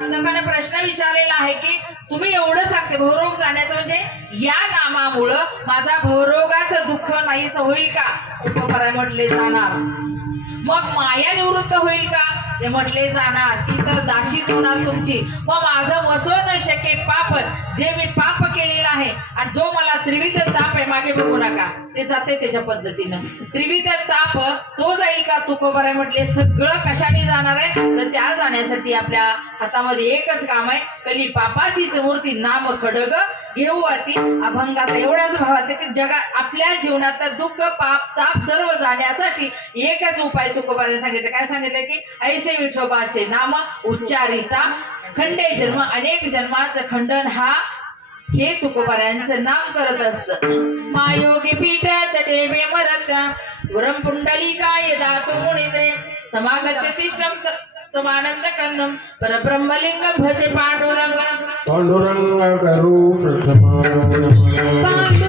लोकांना प्रश्न विचारलेला आहे की तुम्ही एवढं सांगते भवरोग जाण्याचं म्हणजे या नामामुळं माझा भवरोगाचं दुःख नाहीस होईल का? उपपराय म्हटले जाणार. मग माया निवृत्त होईल का? ते म्हटले जाणार. ती तर दाशीच होणार तुमची. मग माझं वसो न शके पाप, जे मी पाप केलेलं आहे आणि जो मला त्रिविध ताप आहे, मागे बघू नका, ते जाते त्याच्या पद्धतीनं. त्रिविध ताप तो जाईल का? तुकोबराय म्हटले सगळं कशाने जाणार आहे? तर त्या जाण्यासाठी आपल्या हातामध्ये एकच काम आहे, कली पापाची मूर्ती नाम खडग घेऊ अति अभंगात एवढ्याच भावात की जगात आपल्या जीवनात दुःख पाप ताप सर्व जाण्यासाठी एकच उपाय तुकोबाराने सांगितले. काय सांगितले की ऐसे विठोबाचे नाम उच्चारिता खंडे जन्म, अनेक जन्माचं खंडन हा हे तुकोबारायांचं नाम करत असत. मायोगी पीठ तटे बेमरत वरम पुंडली काय दातु मुनिद्रे समागत तिष्ठम समानंद कंदम परब्रह्मलिंग भजे पांडुरंग पांडुरंग करू प्रथम